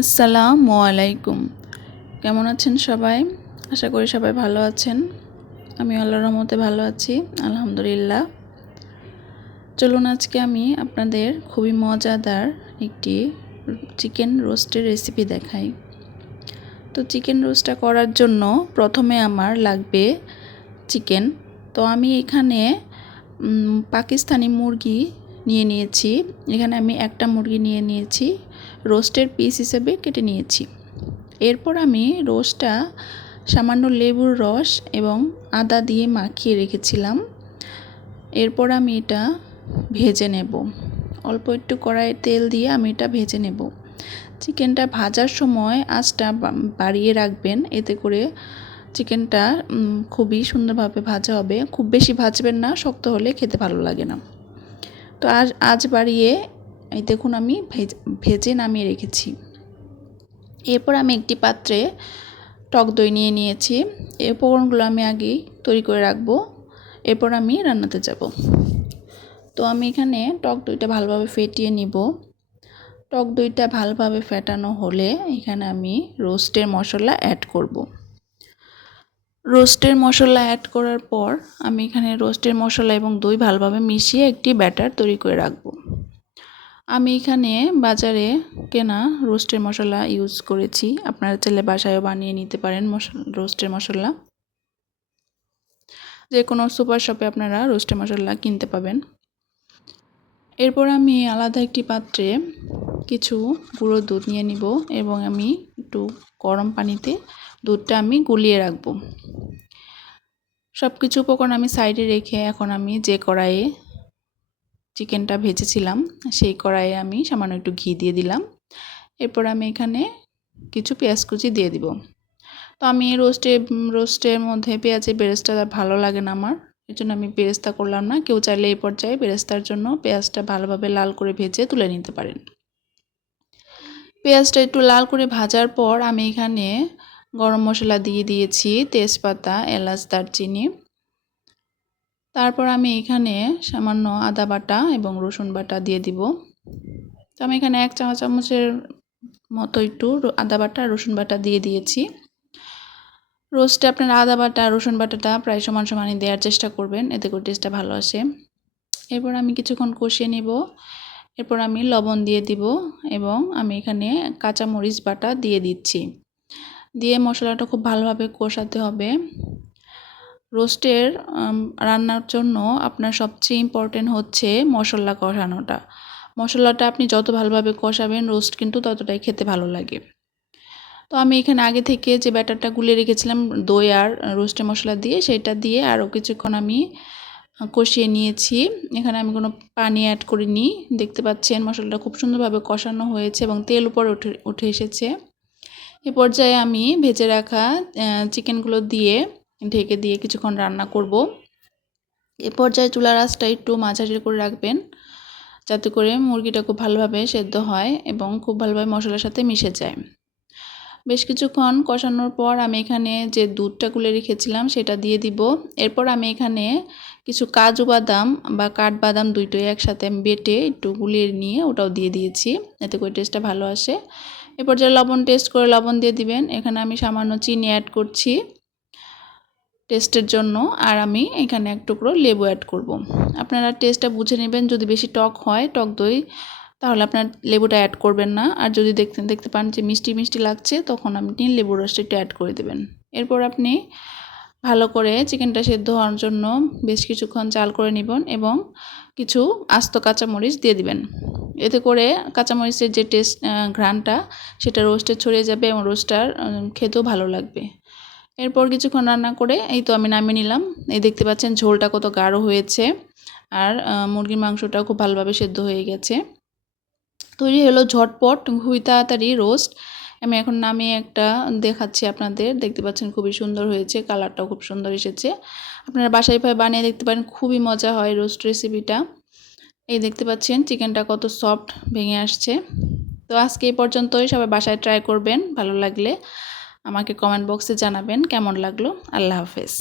আসসালামু আলাইকুম। কেমন আছেন সবাই? আশা করি সবাই ভালো আছেন। আমি আল্লাহর রহমতে ভালো আছি, আলহামদুলিল্লাহ। চলুন আজকে আমি আপনাদের খুবই মজাদার একটি চিকেন রোস্টের রেসিপি দেখাই। তো চিকেন রোস্টটা করার জন্য প্রথমে আমার লাগবে চিকেন। তো আমি এখানে পাকিস্তানি মুরগি নিয়ে নিয়েছি। এখানে আমি একটা মুরগি নিয়ে নিয়েছি, রোস্টের পিস হিসেবে কেটে নিয়েছি। এরপর আমি রোস্টটা সামান্য লেবুর রস এবং আদা দিয়ে মাখিয়ে রেখেছিলাম। এরপর আমি এটা ভেজে নেব। অল্প একটু কড়াইয়ে তেল দিয়ে আমি এটা ভেজে নেব। চিকেনটা ভাজার সময় আঁচটা বাড়িয়ে রাখবেন, এতে করে চিকেনটা খুবই সুন্দরভাবে ভাজা হবে। খুব বেশি ভাজবেন না, শক্ত হলে খেতে ভালো লাগে না। তো আঁচ বাড়িয়ে এই দেখুন আমি ভেজে নামিয়ে রেখেছি। এরপর আমি একটি পাত্রে টক দই নিয়ে নিয়েছি। এই উপকরণগুলো আমি আগেই তৈরি করে রাখবো, এরপর আমি রান্নাতে যাব। তো আমি এখানে টক দইটা ভালোভাবে ফেটিয়ে নিব। টক দইটা ভালোভাবে ফেটানো হলে এখানে আমি রোস্টের মশলা অ্যাড করব। রোস্টের মশলা অ্যাড করার পর আমি এখানে রোস্টের মশলা এবং দই ভালোভাবে মিশিয়ে একটি ব্যাটার তৈরি করে রাখবো। আমি এখানে বাজারে কেনা রোস্টের মশলা ইউজ করেছি। আপনারা চাইলে বাসায়ও বানিয়ে নিতে পারেন রোস্টের মশলা। যে কোনো সুপার শপে আপনারা রোস্টের মশলা কিনতে পাবেন। এরপর আমি আলাদা একটি পাত্রে কিছু গুঁড়ো দুধ নিয়ে নিব এবং আমি একটু গরম পানিতে দুধটা আমি গুলিয়ে রাখব। সব কিছু উপকরণ আমি সাইডে রেখে এখন আমি যে কড়াইয়ে চিকেনটা ভেজেছিলাম সেই কড়াইয়ে আমি সামান্য একটু ঘি দিয়ে দিলাম। এরপর আমি এখানে কিছু পেঁয়াজ কুচি দিয়ে দিব। তো আমি রোস্টের মধ্যে পেঁয়াজের বেরেস্তা ভালো লাগে না আমার, এর জন্য আমি বেরেস্তা করলাম না। কেউ চাইলে এই পর্যায়ে বেরেস্তার জন্য পেঁয়াজটা ভালোভাবে লাল করে ভেজে তুলে নিতে পারেন। পেঁয়াজটা একটু লাল করে ভাজার পর আমি এখানে গরম মশলা দিয়ে দিয়েছি, তেজপাতা, এলাচ, দারচিনি। তারপর আমি এখানে সামান্য আদা বাটা এবং রসুন বাটা দিয়ে দিব। তো আমি এখানে 1 চা চামচের মতো একটু আদা বাটা আর রসুন বাটা দিয়ে দিয়েছি। রোস্টে আপনারা আদা বাটা আর রসুন বাটাটা প্রায় সমান সমানই দেওয়ার চেষ্টা করবেন, এতে করে টেস্টটা ভালো আসে। এরপর আমি কিছুক্ষণ কষিয়ে নেব। এরপর আমি লবণ দিয়ে দিব এবং আমি এখানে কাঁচামরিচ বাটা দিয়ে দিচ্ছি। দিয়ে মশলাটা খুব ভালোভাবে কষাতে হবে। রোস্টের রান্নার জন্য আপনার সবচেয়ে ইম্পর্টেন্ট হচ্ছে মশলা কষানোটা। মশলাটা আপনি যত ভালোভাবে কষাবেন রোস্ট কিন্তু ততটাই খেতে ভালো লাগে। তো আমি এখানে আগে থেকে যে ব্যাটারটা গুলিয়ে রেখেছিলাম দই আর রোস্টের মশলা দিয়ে, সেটা দিয়ে আরও কিছুক্ষণ আমি কষিয়ে নিয়েছি। এখানে আমি কোনো পানি অ্যাড করিনি। দেখতে পাচ্ছেন মশলাটা খুব সুন্দরভাবে কষানো হয়েছে এবং তেল উপরে উঠে এসেছে। এ পর্যায়ে আমি ভেজে রাখা চিকেনগুলো দিয়ে ঢেকে দিয়ে কিছুক্ষণ রান্না করব। এ পর্যায়ে চুলার আঁচটা একটু মাঝারি করে রাখবেন, যাতে করে মুরগিটা খুব ভালোভাবে সেদ্ধ হয় এবং খুব ভালোভাবে মশলার সাথে মিশে যায়। বেশ কিছুক্ষণ কষানোর পর আমি এখানে যে দুধটা গুলে রেখেছিলাম সেটা দিয়ে দিব। এরপর আমি এখানে কিছু কাজু বাদাম বা কাঠবাদাম দুইটাই একসাথে আমি বেটে একটু গুলিয়ে নিয়ে ওটাও দিয়ে দিয়েছি, এতে করে টেস্টটা ভালো আসে। এরপর যে লবণ টেস্ট করে লবণ দিয়ে দিবেন। এখানে আমি সামান্য চিনি অ্যাড করছি টেস্টের জন্য, আর আমি এখানে এক টুকরো লেবু অ্যাড করব। আপনারা টেস্টটা বুঝে নেবেন, যদি বেশি টক হয় টক দই তাহলে আপনার লেবুটা অ্যাড করবেন না, আর যদি দেখতে পান যে মিষ্টি মিষ্টি লাগছে তখন আপনি লেবুর রসটা একটু অ্যাড করে দেবেন। এরপর আপনি ভালো করে চিকেনটা সেদ্ধ হওয়ার জন্য বেশ কিছুক্ষণ জাল করে নেবেন এবং কিছু আস্ত কাঁচামরিচ দিয়ে দিবেন। এতে করে কাঁচামরিচের যে টেস্ট ঘ্রাণটা সেটা রোস্টে ছড়িয়ে যাবে এবং রোস্টটার খেতেও ভালো লাগবে। এরপর কিছুক্ষণ রান্না করে এই তো আমি নামিয়ে নিলাম। এই দেখতে পাচ্ছেন ঝোলটা কত গাঢ় হয়েছে আর মুরগির মাংসটাও খুব ভালোভাবে সেদ্ধ হয়ে গেছে। তৈরি হলো ঝটপট খুবই তাড়াতাড়ি রোস্ট। আমি এখন নামিয়ে একটা দেখাচ্ছি আপনাদের। দেখতে পাচ্ছেন খুবই সুন্দর হয়েছে, কালারটাও খুব সুন্দর এসেছে। আপনারা বাসায় বানিয়ে দেখতে পারেন, খুবই মজা হয় রোস্ট রেসিপিটা। এই দেখতে পাচ্ছেন চিকেনটা কত সফট ভেঙে আসছে। তো আজকে এই পর্যন্তই। সবাই বাসায় ট্রাই করবেন, ভালো লাগলে আমাকে কমেন্ট বক্সে জানাবেন কেমন লাগলো। আল্লাহ হাফেজ।